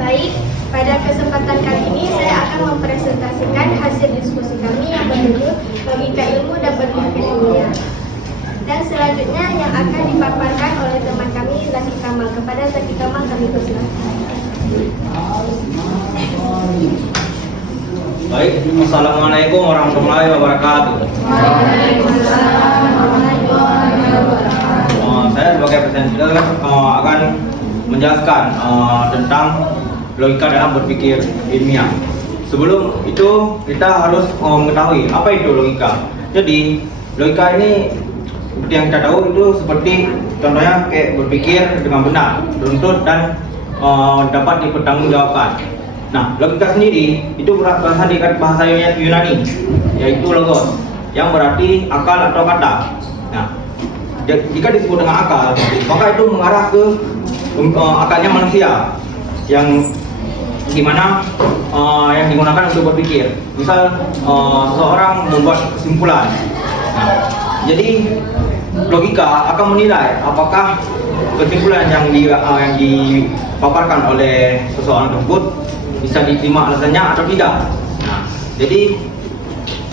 Baik, pada kesempatan kali ini saya akan mempresentasikan hasil diskusi kami yang berjudul Logika Ilmu dan Berpikir Ilmiah. Dan selanjutnya yang akan dipaparkan oleh teman kami, Zaki Kamal. Kepada Zaki Kamal kami persilakan. Baik, Assalamualaikum warahmatullahi wabarakatuh. Waalaikumsalam warahmatullahi wabarakatuh. Saya sebagai presenter akan menjelaskan tentang logika dalam berpikir ilmiah. Sebelum itu kita harus mengetahui apa itu logika. Jadi logika ini seperti yang kita tahu itu seperti contohnya kayak berpikir dengan benar, beruntut dan dapat dipertanggungjawabkan. Nah, logika sendiri itu berasal dari bahasa Yunani, yaitu logos, yang berarti akal atau kata. Nah, jika disebut dengan akal, maka itu mengarah ke akalnya manusia, yang dimana yang digunakan untuk berpikir. Misal seseorang membuat kesimpulan. Nah, jadi logika akan menilai apakah kesimpulan yang dipaparkan oleh seseorang tersebut bisa diterima alasannya atau tidak. Nah, jadi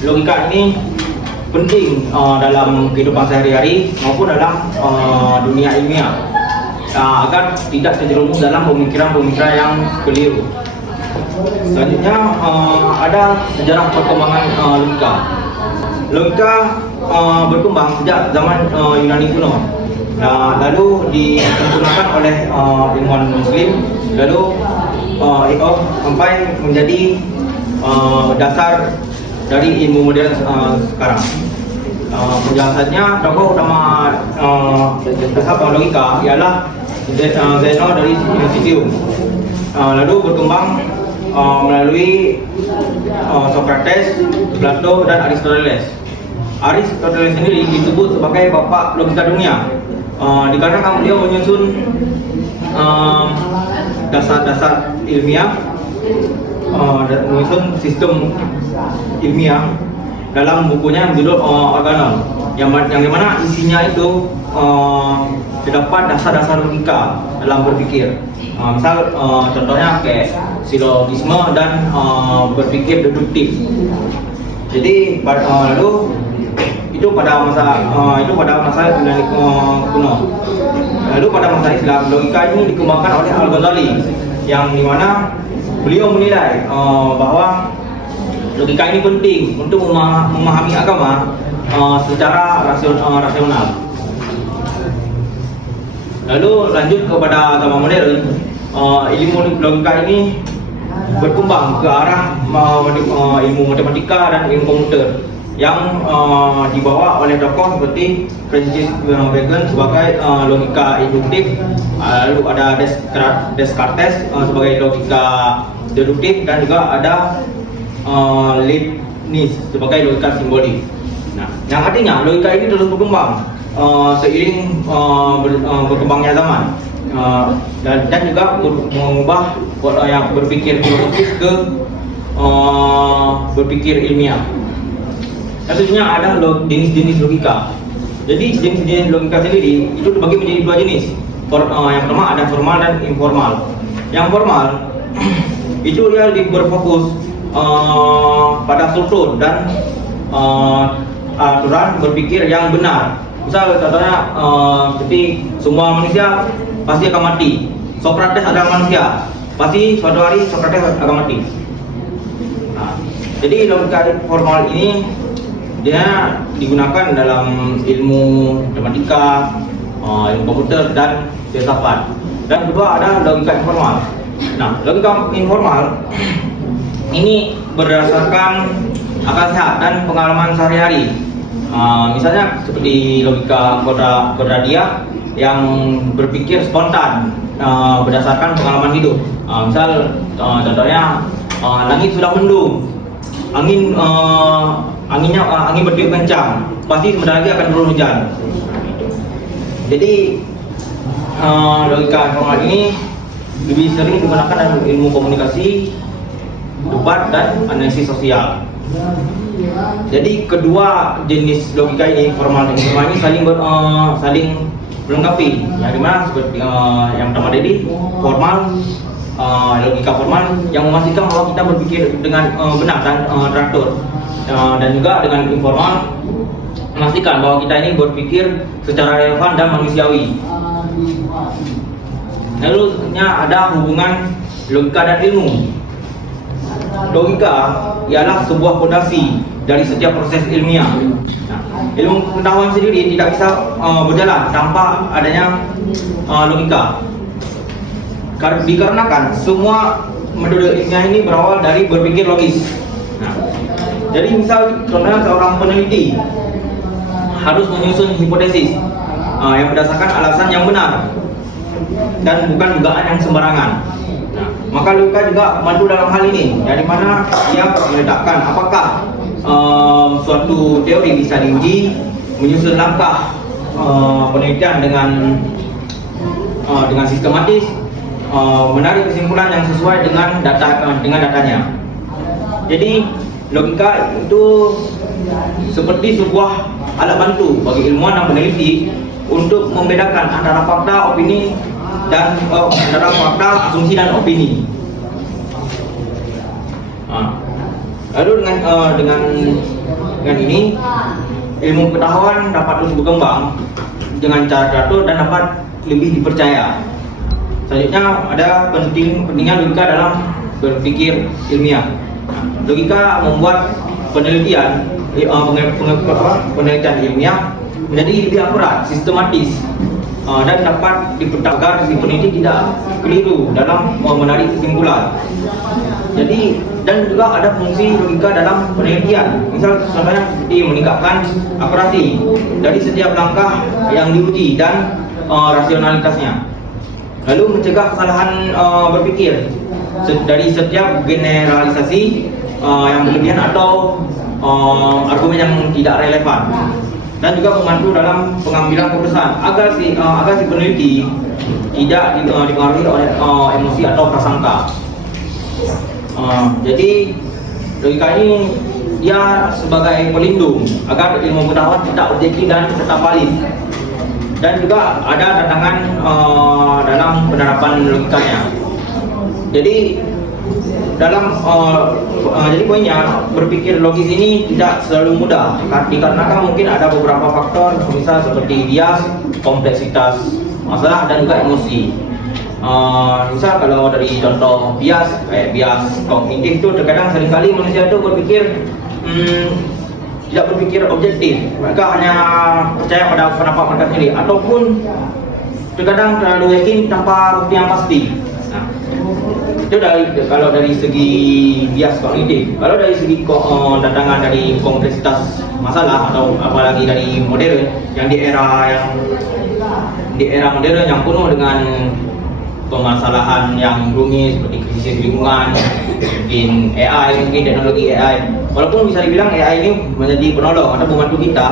logika ini penting dalam kehidupan sehari-hari maupun dalam dunia ilmiah agar tidak terjerumus dalam pemikiran-pemikiran yang keliru. Selanjutnya ada sejarah perkembangan logika. Logika berkembang sejak zaman Yunani kuno. Lalu digunakan oleh ilmuwan Muslim, lalu sampai menjadi dasar dari ilmu modern sekarang. Penjelasannya tokoh utama dasar logika ialah Zeno dari Citium. Lalu berkembang melalui Socrates, Plato dan Aristoteles. Aristoteles sendiri disebut sebagai bapak logika dunia dikarenakan beliau menyusun dasar-dasar ilmiah, menyusun sistem ilmiah dalam bukunya yang berjudul Organon, yang dimana isinya itu terdapat dasar-dasar logika dalam berpikir. Misal contohnya kayak silogisme dan berpikir deduktif. Jadi lalu itu pada masa Yunani kuno. Lalu pada masa Islam, logika ini dikembangkan oleh Al-Ghazali, yang dimana beliau menilai bahwa logika ini penting untuk memahami agama secara rasional. Lalu lanjut kepada zaman modern, ilmu logika ini berkembang ke arah ilmu matematika dan ilmu komputer yang dibawa oleh tokoh seperti Francis Bacon sebagai logika induktif, lalu ada Descartes sebagai logika deduktif, dan juga ada Leibniz sebagai logika simbolik. Nah, yang artinya logika ini terus berkembang seiring berkembangnya zaman, dan juga mengubah yang berpikir filosofis ke berpikir ilmiah. Tentunya ada jenis-jenis logika. Jadi jenis-jenis logika sendiri itu dibagi menjadi dua jenis. Yang pertama ada formal dan informal. Yang formal itu dia berfokus pada struktur dan aturan berpikir yang benar. Misal contohnya seperti semua manusia pasti akan mati. Socrates adalah manusia, pasti suatu hari Socrates akan mati. Nah, jadi logika formal ini dia digunakan dalam ilmu matematika, ilmu komputer dan filsafat. Dan kedua ada logika informal. Nah, logika informal ini berdasarkan akal sehat dan pengalaman sehari-hari. Misalnya seperti logika Quadradia yang berpikir spontan berdasarkan pengalaman hidup. Misal contohnya langit sudah mendung, angin bertiup kencang, pasti sebentar lagi akan turun hujan. Jadi logika informal ini lebih sering digunakan dalam ilmu komunikasi, debat dan analisis sosial. Jadi kedua jenis logika ini, formal dan informal ini saling melengkapi. Yang dimana seperti yang pertama tadi formal, logika formal yang memastikan bahwa kita berpikir dengan benar dan teratur, dan juga dengan informal memastikan bahwa kita ini berpikir secara relevan dan manusiawi. Lalu selanjutnya ada hubungan logika dan ilmu. Logika ialah sebuah fondasi dari setiap proses ilmiah. Ilmu pengetahuan sendiri tidak bisa berjalan tanpa adanya logika. Dikarenakan semua metode ilmiah ini berawal dari berpikir logis. Jadi misal contohnya seorang peneliti harus menyusun hipotesis yang berdasarkan alasan yang benar dan bukan dugaan yang sembarangan. Maka logika juga membantu dalam hal ini, dari mana dia meletakkan apakah suatu teori bisa diuji, menyusun langkah penelitian dengan sistematis, menarik kesimpulan yang sesuai dengan datanya. Jadi logika itu seperti sebuah alat bantu bagi ilmuwan dan peneliti untuk membedakan antara fakta, opini, dan antara fakta, asumsi, dan opini. Lalu dengan ini ilmu pengetahuan dapat terus berkembang dengan cara teratur dan dapat lebih dipercaya. Selanjutnya ada pentingnya logika dalam berpikir ilmiah. Logika membuat penelitian ilmiah menjadi lebih akurat, sistematis, dan dapat dipertahankan agar si peneliti tidak keliru dalam menarik kesimpulan. Jadi, dan juga ada fungsi logika dalam penelitian. Misal contohnya seperti meningkatkan akurasi dari setiap langkah yang diuji dan rasionalitasnya. Lalu mencegah kesalahan berpikir dari setiap generalisasi yang berlebihan atau argumen yang tidak relevan, dan juga membantu dalam pengambilan keputusan agar si peneliti tidak dipengaruhi oleh emosi atau prasangka. Jadi logika ini dia sebagai pelindung agar ilmu pengetahuan tetap objektif dan tetap valid, dan juga ada tantangan dalam penerapan logikanya. Jadi jadi poinnya, berpikir logis ini tidak selalu mudah dikarenakan mungkin ada beberapa faktor, misal seperti bias, kompleksitas masalah, dan juga emosi. Misal kalau dari contoh bias, kayak bias kognitif itu terkadang seringkali manusia itu berpikir tidak berpikir objektif, mereka hanya percaya pada pendapat mereka sendiri, ataupun terkadang terlalu yakin tanpa bukti yang pasti. Itu kalau dari segi bias kognitif. Kalau dari segi tantangan dari kompleksitas masalah, atau apalagi dari modern yang di era modern yang penuh dengan permasalahan yang rumit seperti krisis lingkungan, mungkin AI, mungkin teknologi AI. Walaupun bisa dibilang AI ini menjadi penolong atau membantu kita,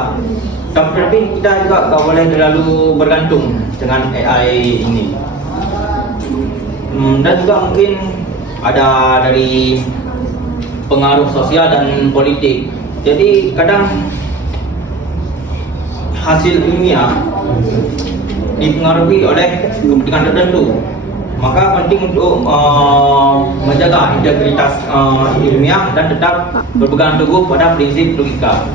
tapi kita juga tak boleh terlalu bergantung dengan AI ini. Dan juga mungkin ada dari pengaruh sosial dan politik. Jadi kadang hasil ilmiah dipengaruhi oleh kepentingan tertentu. Maka penting untuk menjaga integritas ilmiah dan tetap berpegang teguh pada prinsip logika.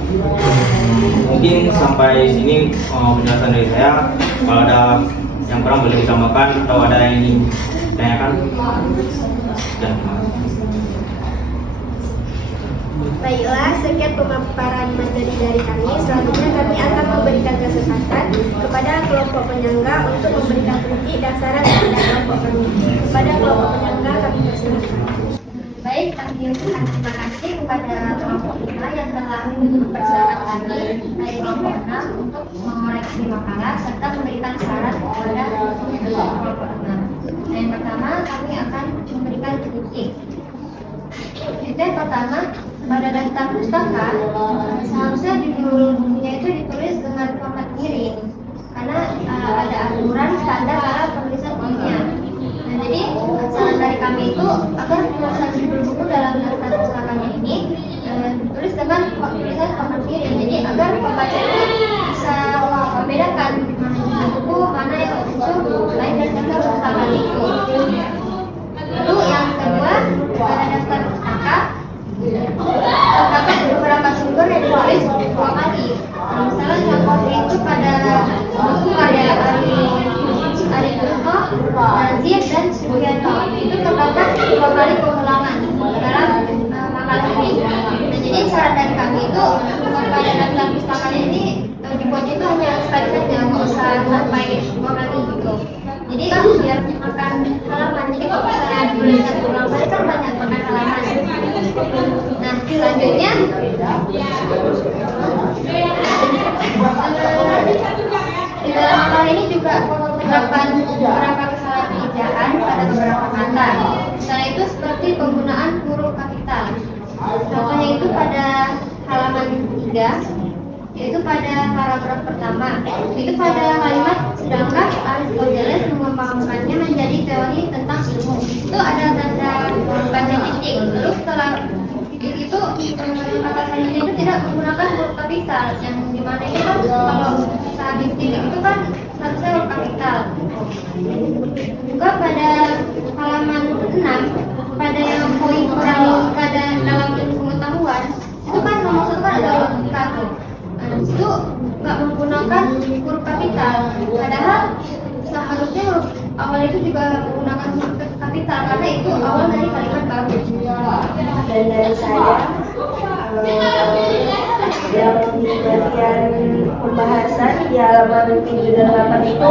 Mungkin sampai sini penjelasan dari saya. Kalau ada yang kurang boleh ditambahkan atau ada yang ingin ditanyakan. Baiklah, sekian pemaparan materi dari kami. Selanjutnya kami akan memberikan kesempatan kepada kelompok penyangga untuk memberikan kritik dan saran kepada kelompok kami. Kepada kelompok penyangga kami persilakan. Baik, terima kasih kepada kelompok kita yang telah mempersilahkan kami dari kelompok 6 untuk mengoreksi makalah serta memberikan saran kepada kelompok 6. Yang pertama, kami akan memberikan kritik. Yang pertama, pada daftar pustaka seharusnya judul bukunya itu ditulis dengan format miring, karena ada aturan standar cara penulisan ilmiah. Nah, jadi saran dari kami itu agar penulisan judul buku dalam daftar pustakanya ini tulis dengan tulisan kanan kiri. Jadi agar pembaca itu bisa membedakan mana buku, mana yang unsur lain dan kata pertama itu. Lalu yang kedua, pada daftar pustaka terdapat beberapa sumber yang ditulis dua kali. Misalnya contohnya itu pada buku karya Ari Kurno, Nazir dan Sugianto itu terdapat dua kali pengulangan dalam makalah ini. Nah, jadi saran dari kami itu pada daftar pustaka ini dibuatnya itu hanya sekali saja, nggak usah sampai dua kali gitu. Jadi kan biar makan halaman. Jadi kalau misalnya dituliskan ulang kali kan banyak makan halaman. Nah selanjutnya di dalam makalah ini juga terdapat beberapa kesalahan pengejaan pada beberapa kata. Misalnya itu seperti penggunaan huruf kapital. Contohnya itu pada halaman 3, yaitu pada paragraf pertama. Itu pada kalimat sedangkan Aristoteles mengembangkannya menjadi teori tentang ilmu. Itu ada tanda titik. Lalu setelah titik itu kata selanjutnya itu tidak menggunakan huruf kapital, yang dimana itu kan kalau sehabis titik itu kan harusnya huruf kapital. Juga pada halaman 6 pada yang poin kurang pada dalam ilmu pengetahuan itu kan nomor 1 kan ada logika tuh. Itu nggak menggunakan huruf kapital, padahal seharusnya huruf awal itu juga menggunakan huruf kapital karena itu awal dari kalimat baru. Dan dari saya yang di bagian pembahasan di halaman 7 dan 8 itu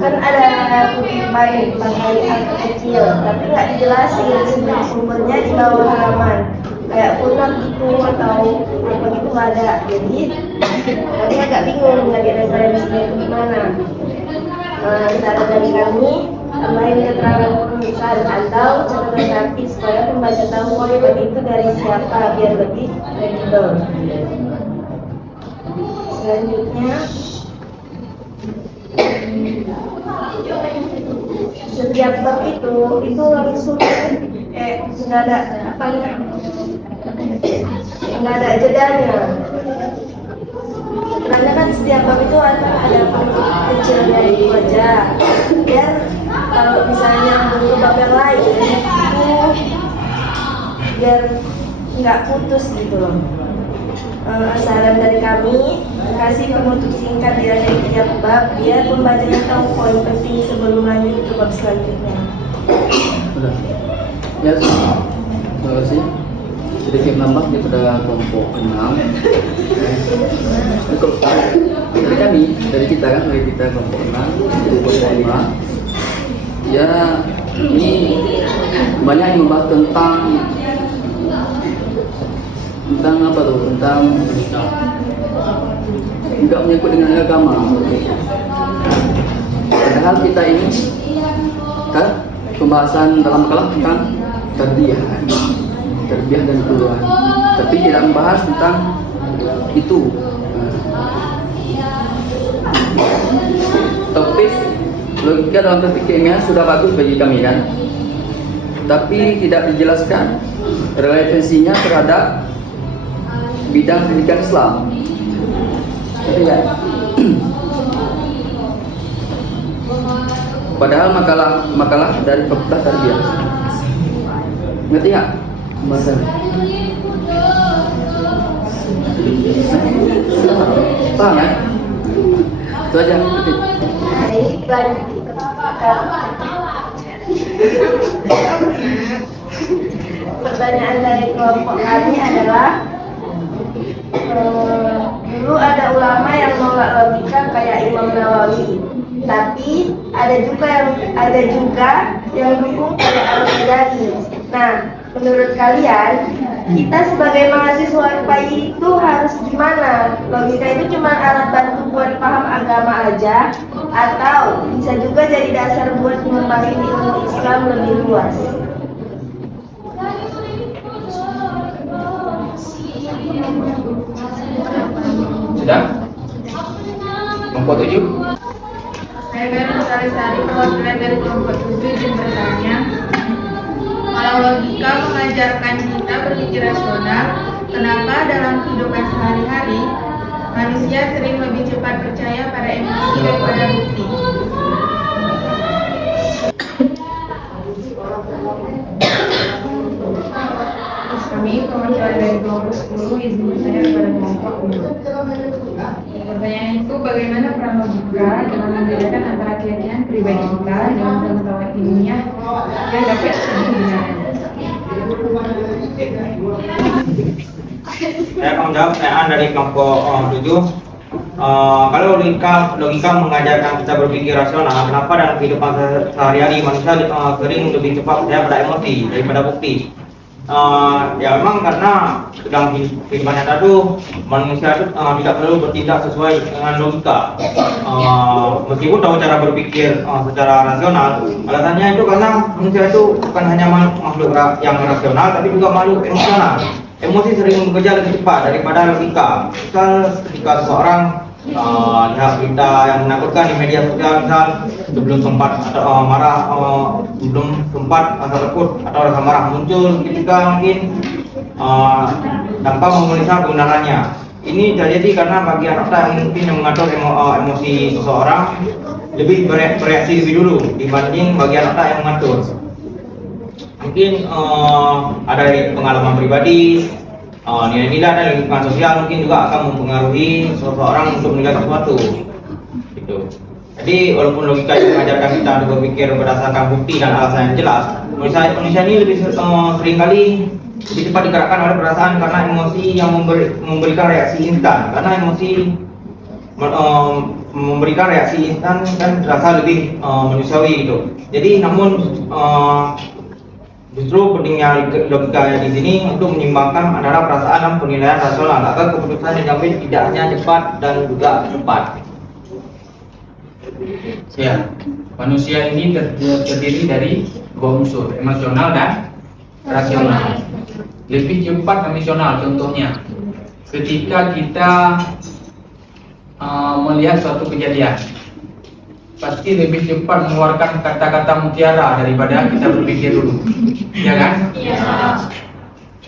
kan ada kutipan pakai angka kecil, tapi nggak dijelasin sumber-sumbernya di bawah halaman. Kayak footnote gitu atau apa gitu nggak ada. Jadi nanti agak bingung lagi referensinya itu gimana. Saran dari kami tambahin keterangan penulisan atau catatan kaki supaya pembaca tahu konten itu dari siapa biar lebih kredibel. Selanjutnya setiap bab itu langsung nggak ada apa nggak ada jedanya. Karena kan setiap bab itu ada penutup kecilnya itu aja. Biar kalau misalnya buku bab yang lain itu biar nggak putus gitu loh. Saran dari kami kasih penutup singkat di akhir tiap bab biar pembacanya tahu poin penting sebelum lanjut ke bab selanjutnya. Sudah. Ya, terima kasih. Sedikit nambah dia pada kelompok 6. Dari kita kelompok 6, kelompok 5. Ya, ini banyak yang membahas tentang apa tuh? Tentang enggak menyangkut dengan agama. Padahal kita ini kan pembahasan dalam makalah tentang tarbiyah dan keluar, tapi tidak membahas tentang itu. Topik logika dalam berpikirnya sudah bagus bagi kami kan, tapi tidak dijelaskan relevansinya terhadap bidang pendidikan Islam. Jadi ya. Padahal makalah dari Fakultas Tarbiyah. Ngerti nggak? Bahasa. Paham ya? Itu aja. Pertanyaan dari kelompok kami adalah dulu ada ulama yang nolak logika kayak Imam Nawawi, tapi ada juga yang dukung kayak Al-Ghazali. Nah, menurut kalian kita sebagai mahasiswa FPI itu harus gimana? Logika itu cuma alat bantu buat paham agama aja, atau bisa juga jadi dasar buat mengembangin ilmu Islam lebih luas? Sudah? Kelompok 7. Saya Mary Sari, perwakilan dari kelompok 7 yang bertanya, kalau logika mengajarkan kita berpikir rasional, Kenapa dalam kehidupan sehari-hari manusia sering lebih cepat percaya pada emosi daripada bukti? Kami perwakilan dari kelompok 10 izin bertanya kepada kelompok 6. Pertanyaan itu, bagaimana peran logika dalam membedakan antara keyakinan pribadi kita dengan pengetahuan ilmiah yang dapat digunakan? Saya akan menjawab pertanyaan dari kelompok 7. Kalau logika mengajarkan kita berpikir rasional, kenapa dalam kehidupan sehari-hari manusia sering lebih cepat percaya pada emosi daripada bukti? Ya memang karena dalam kehidupan nyata itu manusia itu tidak perlu bertindak sesuai dengan logika. Meskipun tahu cara berpikir secara rasional, alasannya itu karena manusia itu bukan hanya makhluk yang rasional, tapi juga makhluk emosional. Emosi sering bekerja lebih cepat daripada logika. Misal ketika seseorang lihat berita yang menakutkan di media sosial, misal sebelum sempat marah, sebelum sempat rasa takut atau rasa marah muncul ketika mungkin tanpa memeriksa kebenarannya. Ini terjadi karena bagian otak yang mungkin yang mengatur emosi seseorang lebih bereaksi lebih dulu dibanding bagian otak yang mengatur. Mungkin ada dari pengalaman pribadi, nilai-nilai dan lingkungan sosial mungkin juga akan mempengaruhi seseorang untuk menilai sesuatu. Gitu. Jadi walaupun logika itu mengajarkan kita untuk berpikir berdasarkan bukti dan alasan yang jelas, manusia ini lebih seringkali lebih cepat digerakkan oleh perasaan karena emosi yang memberikan reaksi instan. Karena emosi memberikan reaksi instan kan terasa lebih manusiawi gitu. Jadi namun justru pentingnya logika di sini untuk menyimbangkan antara perasaan dan penilaian rasional agar keputusan yang diambil tidak hanya cepat dan juga tepat. Ya, manusia ini terdiri dari dua unsur, emosional dan rasional. Lebih cepat emosional, contohnya ketika kita melihat suatu kejadian, pasti lebih cepat mengeluarkan kata-kata mutiara daripada kita berpikir dulu, ya kan? Iya.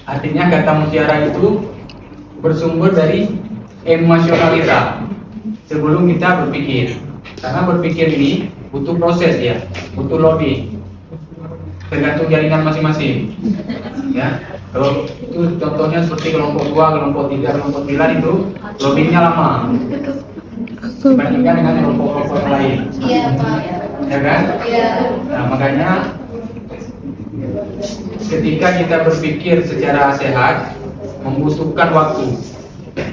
Artinya kata mutiara itu bersumber dari emosional kita sebelum kita berpikir. Karena berpikir ini butuh proses ya, butuh lobby, tergantung jaringan masing-masing. Ya, kalau itu contohnya seperti kelompok 2, kelompok 3, kelompok 9 itu lobbynya lama dibandingkan dengan kelompok-kelompok yang lain. Iya, Pak. Ya kan? Iya. Nah, makanya ketika kita berpikir secara sehat membutuhkan waktu,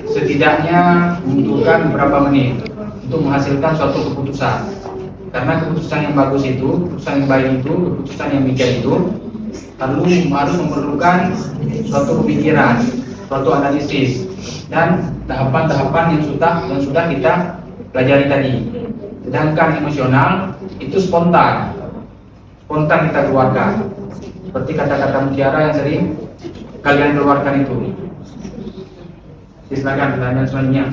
setidaknya membutuhkan beberapa menit untuk menghasilkan suatu keputusan. Karena keputusan yang bagus itu, keputusan yang baik itu, keputusan yang bijak itu harus memerlukan suatu pemikiran, suatu analisis dan tahapan-tahapan yang sudah kita pelajari tadi. Sedangkan emosional itu spontan kita keluarkan. Seperti kata-kata mutiara yang sering kalian keluarkan itu. Silakan pertanyaan selanjutnya.